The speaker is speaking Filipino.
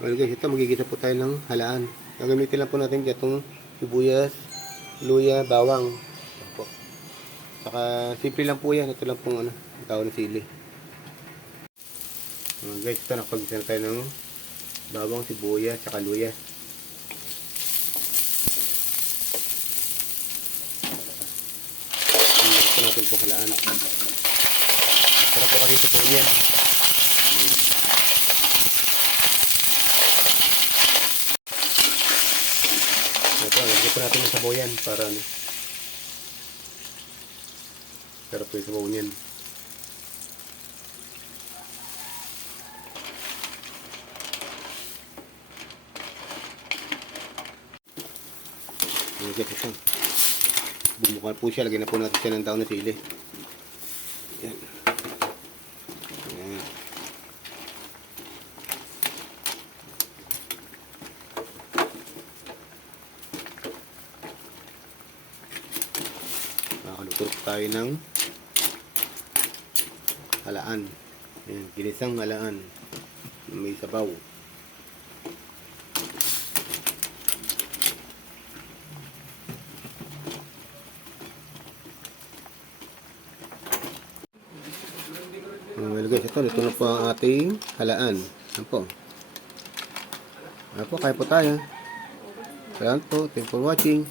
Well guys, ito magigisa po tayo ng halaan. Gagamitin lang po natin itong sibuyas, luya, bawang. Ito po. Saka simple lang po yan. Ito lang pong tawag ng sili. Guys, ito nakapagisa na tayo ng bawang, sibuyas, saka luya. Ito natin po halaan. Sarap po kasi ito po yan. Ito, lagyan po natin yung sabaw yan para sarap po yung sabaw yan. Ito. Bumukal po siya. Lagyan na po natin siya ng daon na sili. Yan. Yan. Makaluto tayo ng halaan. Yan. Ginisang halaan. May sabaw. Well guys, ito na po ang ating halaan. Yan po. Yan po, kaya po tayo. Ayan po, thank you for watching.